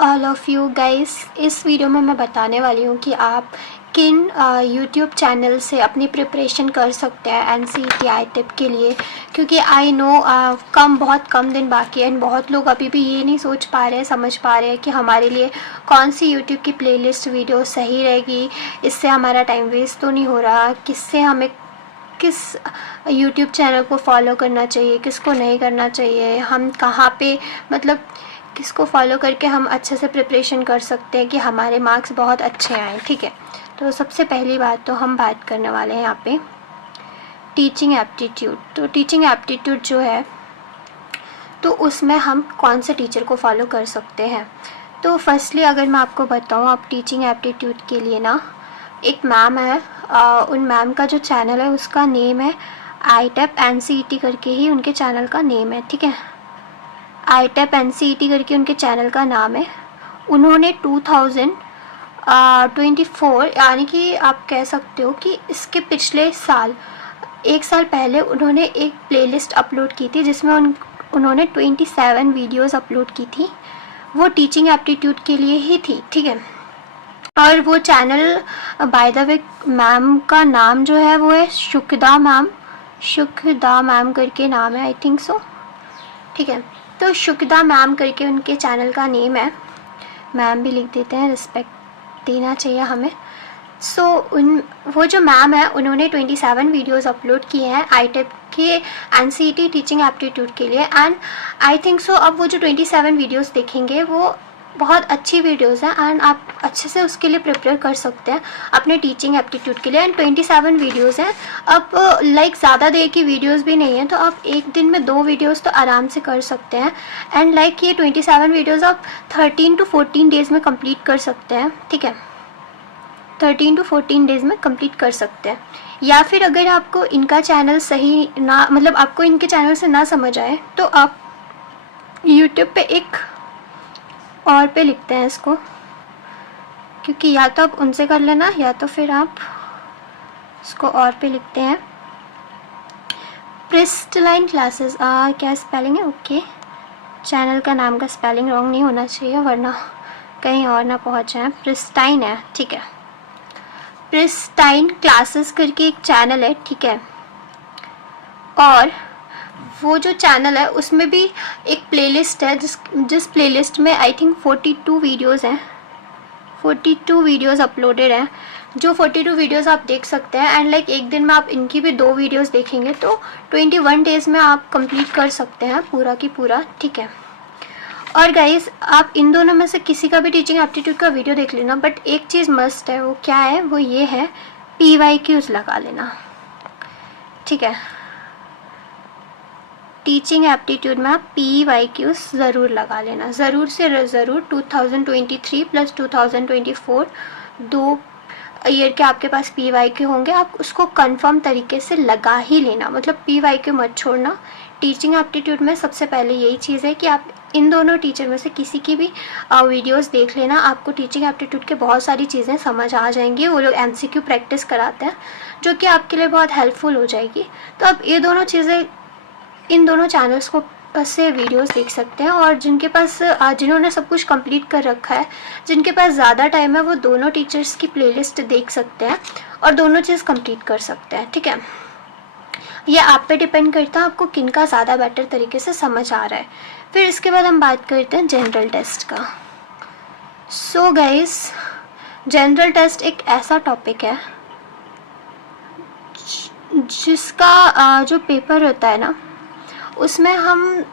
All of you guys. इस video में मैं बताने वाली हूँ कि आप किन यूट्यूब चैनल से अपनी प्रिपरेशन कर सकते हैं एनसीईटी आईटिप के लिए, क्योंकि आई नो बहुत कम दिन बाकी है एंड बहुत लोग अभी भी ये नहीं सोच पा रहे हैं, समझ पा रहे हैं कि हमारे लिए कौन सी यूट्यूब की प्लेलिस्ट वीडियो सही रहेगी, इससे हमारा टाइम वेस्ट तो नहीं हो रहा, किससे हमें किस यूट्यूब चैनल को फॉलो करना चाहिए, किसको नहीं करना चाहिए, हम कहाँ पे मतलब किसको फॉलो करके हम अच्छे से प्रिपरेशन कर सकते हैं कि हमारे मार्क्स बहुत अच्छे आएँ। ठीक है, तो सबसे पहली बात तो हम बात करने वाले हैं यहाँ पे टीचिंग एप्टीट्यूड। तो टीचिंग एप्टीट्यूड जो है तो उसमें हम कौन से टीचर को फॉलो कर सकते हैं। तो फर्स्टली अगर मैं आपको बताऊँ, आप टीचिंग एप्टीट्यूड के लिए ना एक मैम है, उन मैम का जो चैनल है उसका नेम है आईटिप एनसीईटी करके ही उनके चैनल का नेम है। ठीक है, आईटिप एनसीईटी करके उनके चैनल का नाम है। उन्होंने 2024 यानी कि आप कह सकते हो कि इसके पिछले साल, एक साल पहले उन्होंने एक प्लेलिस्ट अपलोड की थी जिसमें उन्होंने 27 वीडियोस अपलोड की थी। वो टीचिंग एप्टीट्यूड के लिए ही थी। ठीक है, और वो channel by the way ma'am का नाम जो है वो है शुक्दा मैम करके नाम है, आई थिंक सो। ठीक है, तो शुक्दा मैम करके उनके चैनल का नेम है। मैम भी लिख देते हैं, रिस्पेक्ट देना चाहिए हमें। सो वो जो मैम है उन्होंने 27 वीडियोस अपलोड किए हैं आईटिप के एनसीईटी टीचिंग एप्टीट्यूड के लिए। एंड आई थिंक सो अब वो जो 27 वीडियोस देखेंगे वो बहुत अच्छी वीडियोस हैं एंड आप अच्छे से उसके लिए प्रिपेयर कर सकते हैं अपने टीचिंग एप्टीट्यूड के लिए। एंड 27 वीडियोस हैं, अब लाइक ज़्यादा देर की वीडियोस भी नहीं है, तो आप एक दिन में 2 वीडियोस तो आराम से कर सकते हैं। एंड लाइक ये 27 वीडियोस आप 13 to 14 डेज़ में कंप्लीट कर सकते हैं। ठीक है, 13 to 14 डेज़ में कंप्लीट कर सकते हैं। या फिर अगर आपको इनका चैनल सही ना, मतलब आपको इनके चैनल से ना समझ आए, तो आप यूट्यूब पे एक और पे लिखते हैं इसको, क्योंकि या तो आप उनसे कर लेना या तो फिर आप इसको और पे लिखते हैं प्रिस्टलाइन क्लासेस। क्या स्पेलिंग है? ओके, चैनल का नाम का स्पेलिंग रॉन्ग नहीं होना चाहिए वरना कहीं और ना पहुंच जाए। प्रिस्टाइन है, ठीक है, प्रिस्टाइन क्लासेस करके एक चैनल है। ठीक है, और वो जो चैनल है उसमें भी एक प्लेलिस्ट है जिस प्लेलिस्ट में आई थिंक 42 वीडियोज़ हैं, 42 वीडियोज़ अपलोडेड हैं, जो 42 वीडियोज़ आप देख सकते हैं। एंड लाइक एक दिन में आप इनकी भी 2 वीडियोज़ देखेंगे तो 21 डेज़ में आप कंप्लीट कर सकते हैं पूरा की पूरा। ठीक है, और गाइस आप इन दोनों में से किसी का भी टीचिंग एप्टीट्यूड का वीडियो देख लेना, बट एक चीज़ मस्ट है, वो क्या है, वो ये है PYQs लगा लेना। ठीक है, टीचिंग एप्टीट्यूड में आप PYQs ज़रूर लगा लेना, ज़रूर से ज़रूर। 2023 प्लस 2024 2 ईयर के आपके पास PYQ होंगे, आप उसको कंफर्म तरीके से लगा ही लेना, मतलब PYQ मत छोड़ना। टीचिंग एप्टीट्यूड में सबसे पहले यही चीज़ है कि आप इन दोनों टीचर में से किसी की भी वीडियोस देख लेना, आपको टीचिंग एप्टीट्यूड के बहुत सारी चीज़ें समझ आ जाएंगी। वो लोग MCQ प्रैक्टिस कराते हैं जो कि आपके लिए बहुत हेल्पफुल हो जाएगी। तो आप ये दोनों चीज़ें इन दोनों चैनल्स को से वीडियोस देख सकते हैं, और जिनके पास जिन्होंने सब कुछ कंप्लीट कर रखा है, जिनके पास ज़्यादा टाइम है, वो दोनों टीचर्स की प्लेलिस्ट देख सकते हैं और दोनों चीज़ कंप्लीट कर सकते हैं। ठीक है, ये आप पे डिपेंड करता है आपको किनका ज़्यादा बेटर तरीके से समझ आ रहा है। फिर इसके बाद हम बात करते हैं जनरल टेस्ट का। सो गाइस, जनरल टेस्ट एक ऐसा टॉपिक है जिसका जो पेपर होता है ना, उसमें हम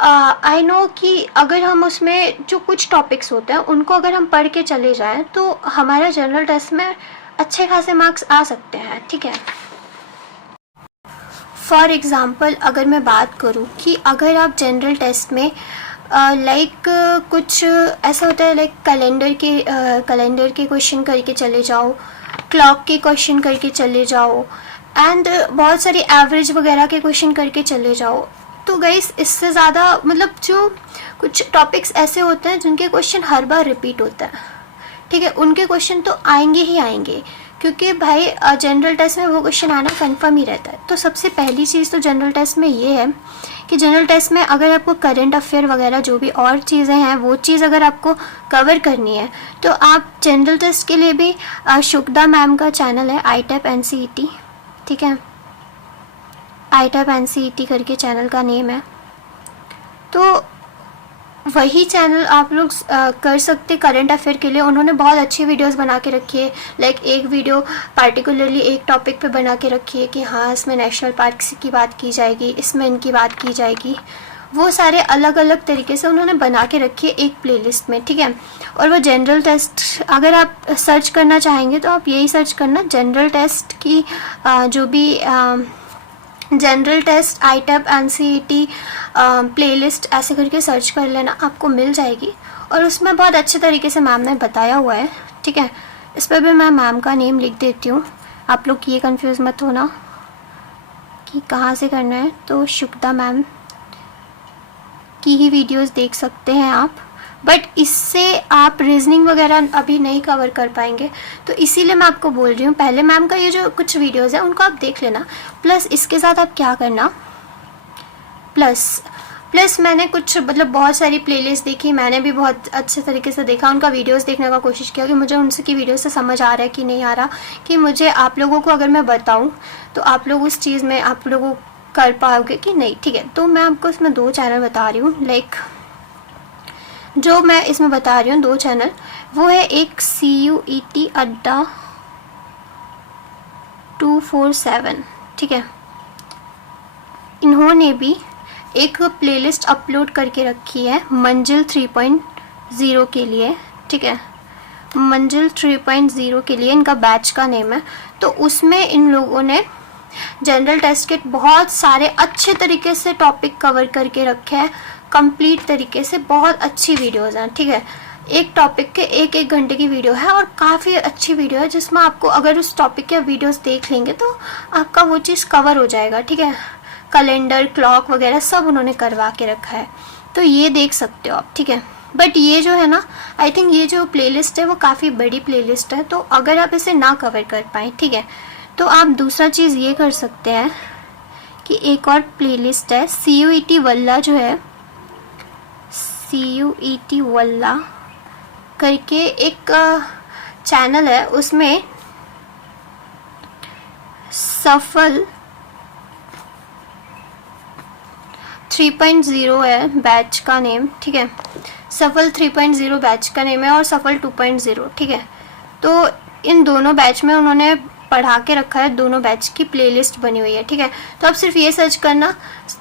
आई नो कि अगर हम उसमें जो कुछ टॉपिक्स होते हैं उनको अगर हम पढ़ के चले जाएं तो हमारा जनरल टेस्ट में अच्छे खासे मार्क्स आ सकते हैं। ठीक है, फॉर एग्ज़ाम्पल अगर मैं बात करूं कि अगर आप जनरल टेस्ट में लाइक कुछ ऐसा होता है, लाइक कैलेंडर के क्वेश्चन करके चले जाओ, क्लॉक के क्वेश्चन करके चले जाओ, एंड बहुत सारी एवरेज वगैरह के क्वेश्चन करके चले जाओ, तो गाइस इससे ज़्यादा मतलब जो कुछ टॉपिक्स ऐसे होते हैं जिनके क्वेश्चन हर बार रिपीट होता है, ठीक है, उनके क्वेश्चन तो आएंगे ही आएंगे, क्योंकि भाई जनरल टेस्ट में वो क्वेश्चन आना कंफर्म ही रहता है। तो सबसे पहली चीज़ तो जनरल टेस्ट में ये है कि जनरल टेस्ट में अगर आपको करंट अफेयर वगैरह जो भी और चीज़ें हैं वो चीज़ अगर आपको कवर करनी है तो आप जनरल टेस्ट के लिए भी शुक्दा मैम का चैनल है ITAP NCET, ठीक है, ITAP NCET करके चैनल का नेम है, तो वही चैनल आप लोग कर सकते करंट अफेयर के लिए। उन्होंने बहुत अच्छी वीडियोस बना के रखी है, लाइक एक वीडियो पार्टिकुलरली एक टॉपिक पे बना के रखी है कि हाँ इसमें नेशनल पार्क्स की बात की जाएगी, इसमें इनकी बात की जाएगी, वो सारे अलग अलग तरीके से उन्होंने बना के रखी है एक प्लेलिस्ट में, ठीक है। और वो जनरल टेस्ट अगर आप सर्च करना चाहेंगे तो आप यही सर्च करना, जनरल टेस्ट की जो भी general test ITAP NCET playlist ऐसे करके सर्च कर लेना, आपको मिल जाएगी। और उसमें बहुत अच्छे तरीके से मैम ने बताया हुआ है, ठीक है। इस पर भी मैं मैम का नेम लिख देती हूँ, आप लोग ये कंफ्यूज मत होना कि कहाँ से करना है। तो शुक्दा मैम की ही वीडियोस देख सकते हैं आप, बट इससे आप रीजनिंग वगैरह अभी नहीं कवर कर पाएंगे, तो इसीलिए मैं आपको बोल रही हूँ पहले मैम का ये जो कुछ वीडियोस है उनको आप देख लेना। प्लस इसके साथ आप क्या करना, प्लस मैंने कुछ मतलब बहुत सारी प्लेलिस्ट देखी, मैंने भी बहुत अच्छे तरीके से देखा, उनका वीडियोस देखने का कोशिश किया कि मुझे उनसे की वीडियो से समझ आ रहा है कि नहीं आ रहा, कि मुझे आप लोगों को अगर मैं बताऊँ तो आप लोग उस चीज़ में आप लोगों कर पाओगे कि नहीं, ठीक है। तो मैं आपको इसमें 2 चैनल बता रही हूँ, लाइक जो मैं इसमें बता रही हूँ 2 चैनल, वो है एक CUET अड्डा 247, ठीक है। इन्होंने भी एक प्लेलिस्ट अपलोड करके रखी है मंजिल 3.0 के लिए, ठीक है, मंजिल 3.0 के लिए इनका बैच का नेम है। तो उसमें इन लोगों ने जनरल टेस्ट के बहुत सारे अच्छे तरीके से टॉपिक कवर करके रखे हैं, कंप्लीट तरीके से, बहुत अच्छी वीडियोस हैं, ठीक है। एक टॉपिक के 1-1 घंटे की वीडियो है और काफ़ी अच्छी वीडियो है, जिसमें आपको अगर उस टॉपिक के वीडियोस देख लेंगे तो आपका वो चीज़ कवर हो जाएगा, ठीक है। कैलेंडर, क्लॉक वगैरह सब उन्होंने करवा के रखा है, तो ये देख सकते हो आप, ठीक है। बट ये जो है ना, आई थिंक ये जो प्लेलिस्ट है वो काफ़ी बड़ी प्लेलिस्ट है, तो अगर आप इसे ना कवर कर पाएँ, ठीक है, तो आप दूसरा चीज़ ये कर सकते हैं कि एक और प्लेलिस्ट है CUET वल्ला, जो है CUET वल्ला करके एक चैनल है, उसमें सफल 3.0 है बैच का नेम, ठीक है, सफल 3.0 बैच का नेम है और सफल 2.0, ठीक है। तो इन दोनों बैच में उन्होंने पढ़ा के रखा है, दोनों बैच की प्लेलिस्ट बनी हुई है, ठीक है। तो आप सिर्फ ये सर्च करना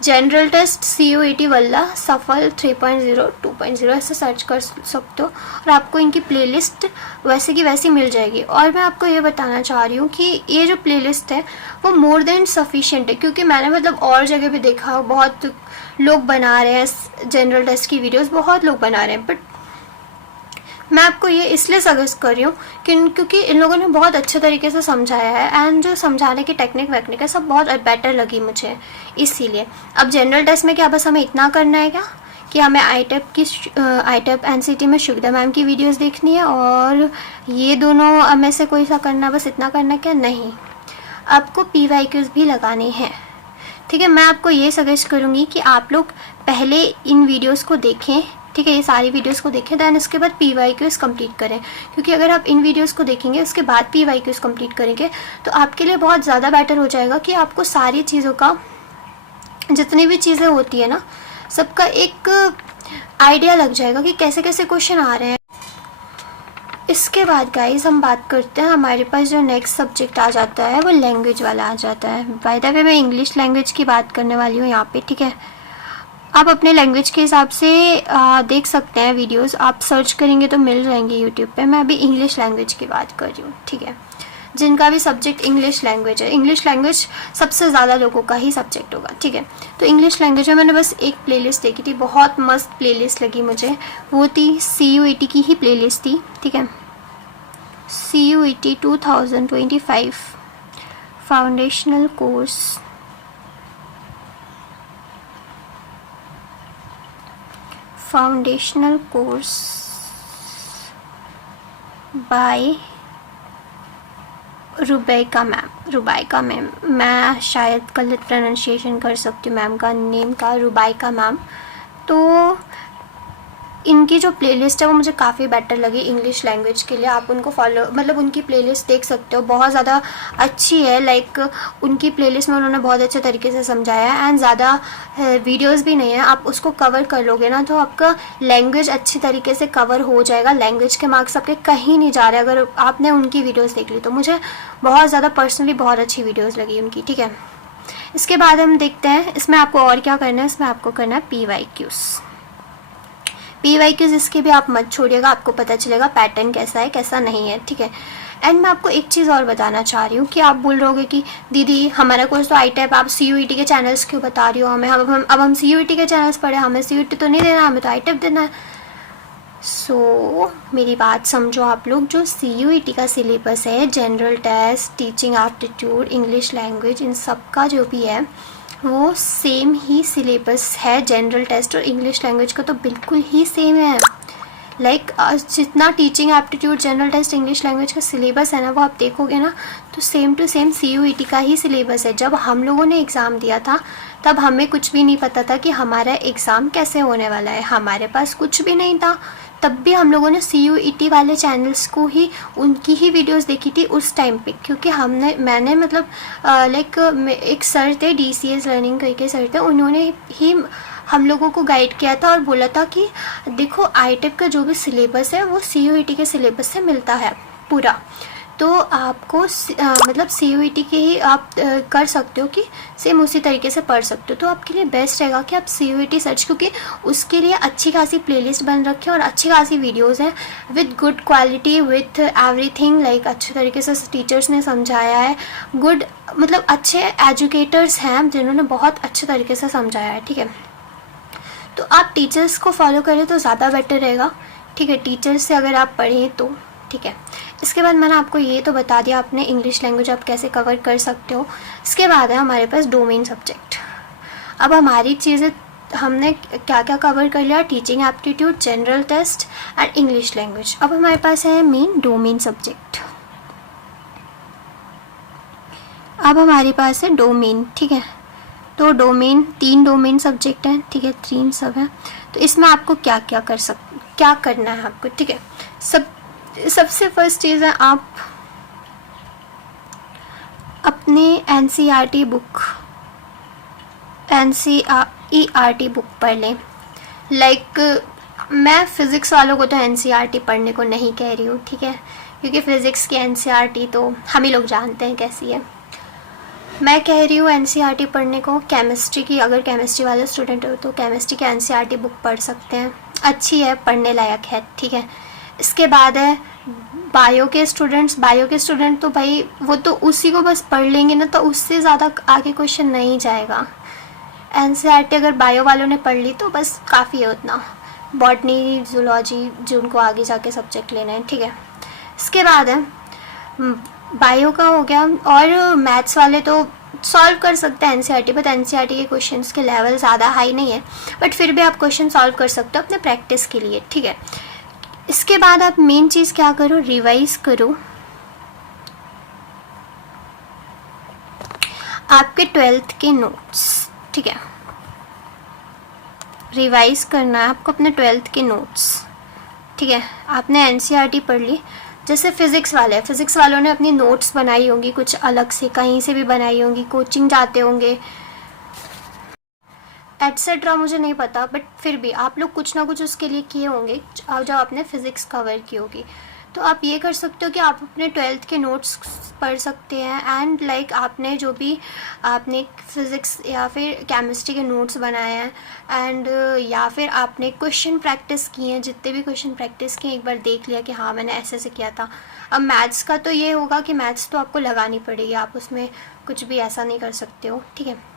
जनरल टेस्ट CUET वल्ला सफल 3.0 2.0 ऐसे सर्च कर सकते हो और आपको इनकी प्लेलिस्ट वैसे की वैसी मिल जाएगी। और मैं आपको ये बताना चाह रही हूँ कि ये जो प्लेलिस्ट है वो मोर देन सफिशिएंट है, क्योंकि मैंने मतलब और जगह भी देखा, बहुत लोग बना रहे हैं जनरल टेस्ट की वीडियोस, बहुत लोग बना रहे हैं, बट मैं आपको ये इसलिए सजेस्ट कर रही हूँ क्योंकि इन लोगों ने बहुत अच्छे तरीके से समझाया है, एंड जो समझाने की टेक्निक वैक्निक है सब बहुत बेटर लगी मुझे, इसीलिए। अब जनरल टेस्ट में क्या बस हमें इतना करना है क्या कि हमें ITAP NCET में शुक्दा मैम की वीडियोस देखनी है और ये दोनों में से कोई सा करना, बस इतना करना क्या? नहीं, आपको PYQs भी लगाने हैं, ठीक है। मैं आपको ये सजेस्ट करूँगी कि आप लोग पहले इन वीडियोस को देखें, ठीक है, ये सारी वीडियोस को देखें, दैन इसके बाद PYQs कंप्लीट करें, क्योंकि अगर आप इन वीडियोस को देखेंगे उसके बाद PYQs कंप्लीट करेंगे तो आपके लिए बहुत ज़्यादा बेटर हो जाएगा कि आपको सारी चीज़ों का, जितनी भी चीज़ें होती है ना, सबका एक आइडिया लग जाएगा कि कैसे कैसे क्वेश्चन आ रहे हैं। इसके बाद गाइस हम बात करते हैं, हमारे पास जो नेक्स्ट सब्जेक्ट आ जाता है वो लैंग्वेज वाला आ जाता है। बाय द वे मैं इंग्लिश लैंग्वेज की बात करने वाली हूँ यहाँ पे, ठीक है। आप अपने लैंग्वेज के हिसाब से देख सकते हैं वीडियोस, आप सर्च करेंगे तो मिल जाएंगे यूट्यूब पे। मैं अभी इंग्लिश लैंग्वेज की बात कर रही हूँ, ठीक है। जिनका भी सब्जेक्ट इंग्लिश लैंग्वेज है, इंग्लिश लैंग्वेज सबसे ज़्यादा लोगों का ही सब्जेक्ट होगा, ठीक है। तो इंग्लिश लैंग्वेज में मैंने बस एक प्लेलिस्ट देखी थी, बहुत मस्त प्लेलिस्ट लगी मुझे, वो थी CUET की ही प्लेलिस्ट थी, ठीक है। CUET 2025 foundational course, foundational course by Rubaika ma'am, मैं शायद गलत प्रोनाउंसिएशन कर सकती हूँ मैम का नेम का, रुबैका मैम। तो इनकी जो प्लेलिस्ट है वो मुझे काफ़ी बेटर लगी इंग्लिश लैंग्वेज के लिए। आप उनको फॉलो, मतलब उनकी प्लेलिस्ट देख सकते हो, बहुत ज़्यादा अच्छी है। लाइक उनकी प्लेलिस्ट में उन्होंने बहुत अच्छे तरीके से समझाया है एंड ज़्यादा वीडियोस भी नहीं है। आप उसको कवर कर लोगे ना तो आपका लैंग्वेज अच्छी तरीके से कवर हो जाएगा। लैंग्वेज के मार्क्स आपके कहीं नहीं जा रहे अगर आपने उनकी वीडियोज़ देख ली तो। मुझे बहुत ज़्यादा पर्सनली बहुत अच्छी वीडियोज़ लगी उनकी, ठीक है। इसके बाद हम देखते हैं इसमें आपको और क्या करना है। इसमें आपको करना है PYQs। इसके भी आप मत छोड़िएगा, आपको पता चलेगा पैटर्न कैसा है कैसा नहीं है, ठीक है। एंड मैं आपको एक चीज़ और बताना चाह रही हूँ कि आप बोल रहे होगे कि दीदी हमारा कोर्स तो ITAP, आप CUET के चैनल्स क्यों बता रही हो हमें। अब हम CUET के चैनल्स पढ़े, हमें CUET तो नहीं देना, हमें तो ITAP देना है। सो मेरी बात समझो आप लोग, जो CUET का सिलेबस है, general test, teaching aptitude, English language, इन सब का जो भी है वो सेम ही सिलेबस है। जनरल टेस्ट और इंग्लिश लैंग्वेज का तो बिल्कुल ही सेम है। लाइक जितना teaching aptitude, general test, English language का सिलेबस है ना, वो आप देखोगे ना तो सेम टू सेम CUET का ही सिलेबस है। जब हम लोगों ने एग्ज़ाम दिया था तब हमें कुछ भी नहीं पता था कि हमारा एग्ज़ाम कैसे होने वाला है, हमारे पास कुछ भी नहीं था। तब भी हम लोगों ने CUET वाले चैनल्स को ही, उनकी ही वीडियोस देखी थी उस टाइम पे, क्योंकि मैंने मतलब लाइक एक सर थे, DCS लर्निंग करके सर थे, उन्होंने ही हम लोगों को गाइड किया था और बोला था कि देखो ITAP का जो भी सिलेबस है वो CUET के सिलेबस से मिलता है पूरा। तो आपको मतलब CUET के ही आप कर सकते हो कि सेम उसी तरीके से पढ़ सकते हो। तो आपके लिए बेस्ट रहेगा कि आप CUET सर्च, क्योंकि उसके लिए अच्छी खासी प्लेलिस्ट बन रखी है और अच्छी खासी वीडियोस हैं with good quality, with everything. Like अच्छे तरीके से टीचर्स ने समझाया है, गुड मतलब अच्छे एजुकेटर्स हैं जिन्होंने बहुत अच्छे तरीके से समझाया है, ठीक है। तो आप टीचर्स को फॉलो करें तो ज़्यादा बेटर रहेगा, ठीक है, टीचर्स से अगर आप पढ़ें तो, ठीक है। इसके बाद मैंने आपको ये तो बता दिया आपने इंग्लिश लैंग्वेज आप कैसे कवर कर सकते हो। इसके बाद है हमारे पास डोमेन सब्जेक्ट। अब हमारी चीज़ें हमने क्या क्या कवर कर लिया, teaching aptitude, general test and English language. अब हमारे पास है मेन डोमेन सब्जेक्ट। अब हमारे पास है डोमेन, ठीक है। तो डोमेन 3 डोमेन सब्जेक्ट हैं, ठीक है, 3 सब है। तो इसमें आपको क्या करना है आपको, ठीक है। सबसे फर्स्ट चीज़ है आप अपने NCERT बुक पढ़ लें। लाइक मैं फ़िज़िक्स वालों को तो NCERT पढ़ने को नहीं कह रही हूँ, ठीक है, क्योंकि फ़िज़िक्स की NCERT तो हम ही लोग जानते हैं कैसी है। मैं कह रही हूँ NCERT पढ़ने को। केमिस्ट्री की, अगर केमिस्ट्री वाले स्टूडेंट हो तो केमिस्ट्री की NCERT बुक पढ़ सकते हैं, अच्छी है, पढ़ने लायक है, ठीक है। इसके बाद है बायो के स्टूडेंट तो भाई वो तो उसी को बस पढ़ लेंगे ना, तो उससे ज़्यादा आगे क्वेश्चन नहीं जाएगा। NCERT अगर बायो वालों ने पढ़ ली तो बस काफ़ी है उतना। बॉटनी, जूलॉजी जो उनको आगे जाके सब्जेक्ट लेना है, ठीक है। इसके बाद है बायो का हो गया, और मैथ्स वाले तो सॉल्व कर सकते हैं NCERT, बट NCERT के क्वेश्चंस के लेवल ज़्यादा हाई नहीं है, बट फिर भी आप क्वेश्चन सॉल्व कर सकते हो अपने प्रैक्टिस के लिए, ठीक है। इसके बाद आप मेन चीज़ क्या करो, रिवाइज करो आपके 12th के नोट्स, ठीक है। रिवाइज करना है आपको अपने 12th के नोट्स, ठीक है। आपने NCERT पढ़ ली, जैसे फ़िज़िक्स वालों ने अपनी नोट्स बनाई होंगी कुछ अलग से, कहीं से भी बनाई होंगी, कोचिंग जाते होंगे एट्सेट्रा, मुझे नहीं पता, बट फिर भी आप लोग कुछ ना कुछ उसके लिए किए होंगे जब आपने फ़िज़िक्स कवर की होगी। तो आप ये कर सकते हो कि आप अपने 12th के नोट्स पढ़ सकते हैं एंड लाइक आपने जो भी आपने फ़िज़िक्स या फिर केमिस्ट्री के नोट्स बनाए हैं एंड या फिर आपने क्वेश्चन प्रैक्टिस किए हैं, जितने भी क्वेश्चन प्रैक्टिस किए एक बार देख लिया कि हाँ मैंने ऐसे से किया था। अब मैथ्स का तो ये होगा कि मैथ्स तो आपको लगानी पड़ेगी, आप उसमें कुछ भी ऐसा नहीं कर सकते हो, ठीक है।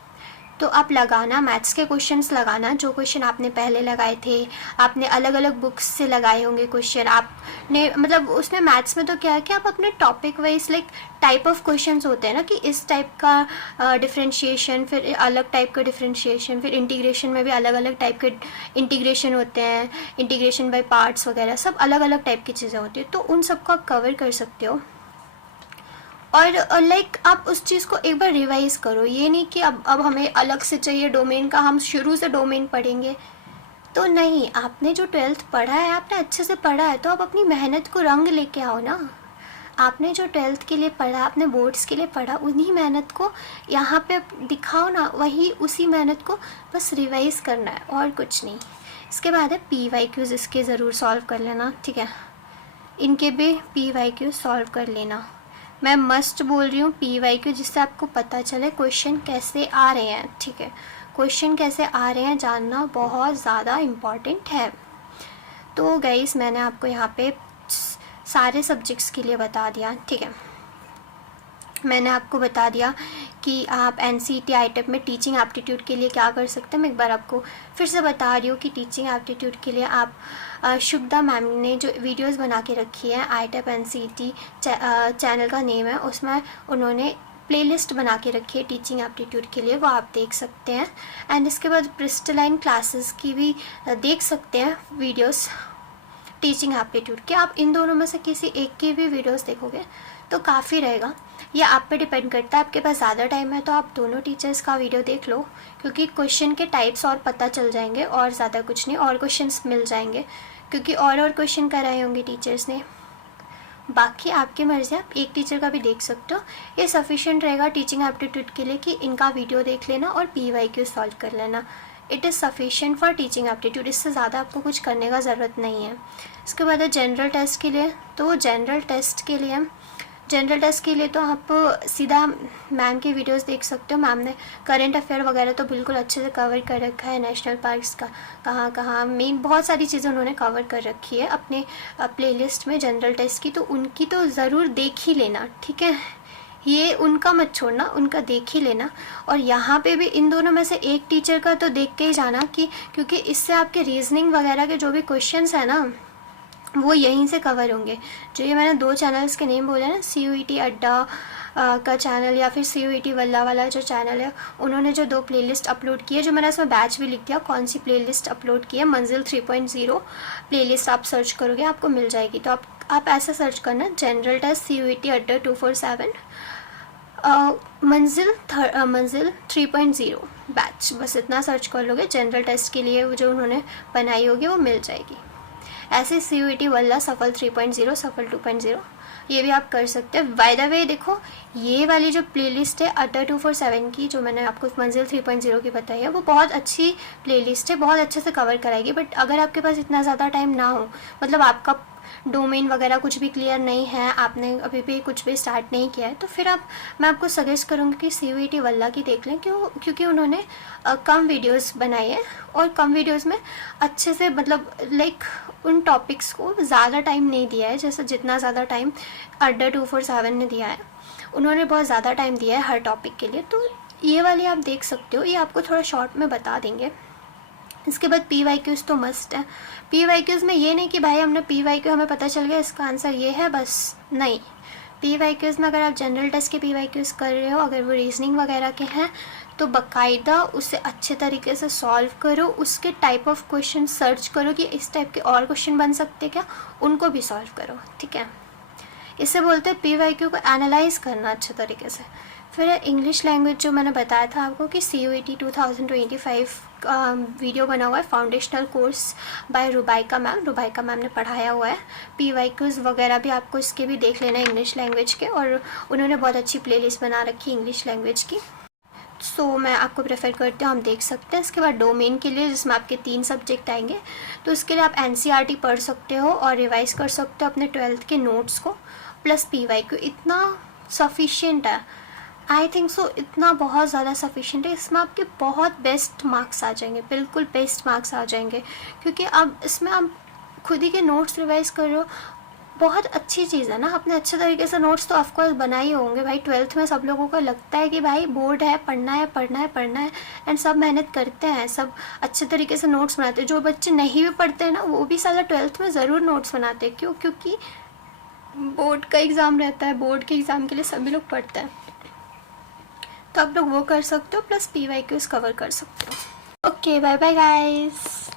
तो आप लगाना, मैथ्स के क्वेश्चंस लगाना, जो क्वेश्चन आपने पहले लगाए थे, आपने अलग अलग बुक्स से लगाए होंगे क्वेश्चन आपने, मतलब उसमें मैथ्स में तो क्या है कि आप अपने topic wise like type of questions होते हैं ना, कि इस टाइप का डिफरेंशिएशन, फिर अलग टाइप का डिफरेंशिएशन, फिर इंटीग्रेशन में भी अलग अलग टाइप के इंटीग्रेशन होते हैं, इंटीग्रेशन बाय पार्ट्स वगैरह, सब अलग अलग टाइप की चीज़ें होती हैं। तो उन सबको आप कवर कर सकते हो। और लाइक आप उस चीज़ को एक बार रिवाइज करो। ये नहीं कि अब हमें अलग से चाहिए डोमेन का, हम शुरू से डोमेन पढ़ेंगे तो नहीं। आपने जो 12th पढ़ा है, आपने अच्छे से पढ़ा है, तो आप अपनी मेहनत को रंग लेके आओ ना। आपने जो 12th के लिए पढ़ा, आपने बोर्ड्स के लिए पढ़ा, उन्हीं मेहनत को यहाँ पे दिखाओ ना। वही उसी मेहनत को बस रिवाइज करना है और कुछ नहीं। इसके बाद है PYQs, इसके ज़रूर सॉल्व कर लेना, ठीक है। इनके भी PYQ सॉल्व कर लेना। मैं मस्ट बोल रही हूँ PYQ, जिससे आपको पता चले क्वेश्चन कैसे आ रहे हैं, ठीक है। क्वेश्चन कैसे आ रहे हैं जानना बहुत ज़्यादा इम्पॉर्टेंट है। तो गाइस मैंने आपको यहाँ पे सारे सब्जेक्ट्स के लिए बता दिया, ठीक है। मैंने आपको बता दिया कि आप NCERT ITEP में टीचिंग एप्टीट्यूड के लिए क्या कर सकते हैं। मैं एक बार आपको फिर से बता रही हूँ कि टीचिंग एप्टीट्यूड के लिए आप शुभदा मैम ने जो वीडियोस बना के रखी है, ITEP NCERT चैनल का नेम है, उसमें उन्होंने प्लेलिस्ट बना के रखी है टीचिंग एप्टीट्यूड के लिए, वो आप देख सकते हैं। एंड इसके बाद क्रिस्टलाइन क्लासेस की भी देख सकते हैं वीडियोस टीचिंग एप्टीट्यूड के। आप इन दोनों में से किसी एक की भी वीडियोस देखोगे तो काफ़ी रहेगा। ये आप पे डिपेंड करता है, आपके पास ज़्यादा टाइम है तो आप दोनों टीचर्स का वीडियो देख लो, क्योंकि क्वेश्चन के टाइप्स और पता चल जाएंगे और ज़्यादा कुछ नहीं, और क्वेश्चंस मिल जाएंगे क्योंकि और क्वेश्चन कराए होंगे टीचर्स ने। बाकी आपकी मर्ज़ी, आप एक टीचर का भी देख सकते हो। ये सफिशिएंट रहेगा टीचिंग एप्टीट्यूड के लिए कि इनका वीडियो देख लेना और PYQ सॉल्व कर लेना। It is sufficient for teaching aptitude, इससे ज़्यादा आपको कुछ करने का ज़रूरत नहीं है। इसके बाद है जनरल टेस्ट के लिए। तो जनरल टेस्ट के लिए तो आप सीधा मैम की वीडियोस देख सकते हो। मैम ने करंट अफेयर वगैरह तो बिल्कुल अच्छे से कवर कर रखा है, नेशनल पार्क्स का कहाँ मेन बहुत सारी चीज़ें उन्होंने कवर कर रखी है अपने प्लेलिस्ट में जनरल टेस्ट की, तो उनकी तो ज़रूर देख ही लेना, ठीक है। ये उनका मत छोड़ना, उनका देख ही लेना। और यहाँ पे भी इन दोनों में से एक टीचर का तो देख के ही जाना, कि क्योंकि इससे आपके रीजनिंग वगैरह के जो भी क्वेश्चंस है ना वो यहीं से कवर होंगे। जो ये मैंने 2 चैनल्स के नेम बोले ना, CUET अड्डा का चैनल या फिर CUET वल्ला वाला जो चैनल है, उन्होंने जो 2 प्लेलिस्ट अपलोड की है, जो मैंने उसमें बैच भी लिख दिया कौन सी प्लेलिस्ट अपलोड की है, मंजिल 3.0 प्लेलिस्ट आप सर्च करोगे आपको मिल जाएगी। तो आप ऐसा सर्च करना, जनरल टेस्ट CUET अड्डा 247 मंजिल 3.0 बैच, बस इतना सर्च कर लोगे। जनरल टेस्ट के लिए जो उन्होंने बनाई होगी वो मिल जाएगी। ऐसे CUET वल्ला सफल 3.0, सफल 2.0 ये भी आप कर सकते हैं। बाय द वे देखो, ये वाली जो प्लेलिस्ट है अड्डा 247 की, जो मैंने आपको मंजिल 3.0 की बताई है, वो बहुत अच्छी प्लेलिस्ट है, बहुत अच्छे से कवर कराएगी। बट अगर आपके पास इतना ज़्यादा टाइम ना हो, मतलब आपका डोमेन वगैरह कुछ भी क्लियर नहीं है, आपने अभी भी कुछ भी स्टार्ट नहीं किया है, तो फिर मैं आपको सजेस्ट करूँगी कि CUET वल्ला की देख लें। क्योंकि उन्होंने कम वीडियोस बनाई है और कम वीडियोस में अच्छे से, मतलब लाइक उन टॉपिक्स को ज़्यादा टाइम नहीं दिया है, जैसे जितना ज़्यादा टाइम अड्डा 247 ने दिया है, उन्होंने बहुत ज़्यादा टाइम दिया है हर टॉपिक के लिए। तो ये वाली आप देख सकते हो, ये आपको थोड़ा शॉर्ट में बता देंगे। इसके बाद PYQs तो मस्ट है। PYQs में ये नहीं कि भाई हमने PYQ हमें पता चल गया इसका आंसर ये है, बस नहीं। PYQs में अगर आप जनरल टेस्ट के PYQs कर रहे हो, अगर वो रीजनिंग वगैरह के हैं, तो बाकायदा उसे अच्छे तरीके से सॉल्व करो, उसके टाइप ऑफ क्वेश्चन सर्च करो कि इस टाइप के और क्वेश्चन बन सकते क्या, उनको भी सॉल्व करो, ठीक है। इससे बोलते हैं PYQ को एनालाइज करना अच्छे तरीके से। फिर इंग्लिश लैंग्वेज, जो मैंने बताया था आपको कि CUET 2025 वीडियो बना हुआ है, फाउंडेशनल कोर्स बाय रुबाइका मैम ने पढ़ाया हुआ है। PYQs वगैरह भी आपको इसके भी देख लेना इंग्लिश लैंग्वेज के, और उन्होंने बहुत अच्छी प्लेलिस्ट बना रखी है इंग्लिश लैंग्वेज की। सो मैं आपको प्रेफर करती हूँ, हम देख सकते हैं। इसके बाद डोमेन के लिए, जिसमें आपके 3 सब्जेक्ट आएंगे, तो इसके लिए आप NCERT पढ़ सकते हो और रिवाइज कर सकते हो अपने 12th के नोट्स को, प्लस PYQ। इतना सफिशिएंट है, आई थिंक सो, इतना बहुत ज़्यादा सफिशिएंट है। इसमें आपके बहुत बेस्ट मार्क्स आ जाएंगे, बिल्कुल बेस्ट मार्क्स आ जाएंगे, क्योंकि अब इसमें आप खुद ही के नोट्स रिवाइज कर रहे हो। बहुत अच्छी चीज़ है ना, अपने अच्छे तरीके से नोट्स तो ऑफकोर्स बनाए होंगे भाई। 12th में सब लोगों को लगता है कि भाई बोर्ड है, पढ़ना है, एंड सब मेहनत करते हैं, सब अच्छे तरीके से नोट्स बनाते हैं। जो बच्चे नहीं भी पढ़ते हैं ना, वो भी साला 12th में ज़रूर नोट्स बनाते हैं। क्यों? क्योंकि बोर्ड का एग्ज़ाम रहता है, बोर्ड के एग्ज़ाम के लिए सभी लोग पढ़ते हैं। तो आप लोग वो कर सकते हो, प्लस PYQs कवर कर सकते हो। Okay, bye bye guys.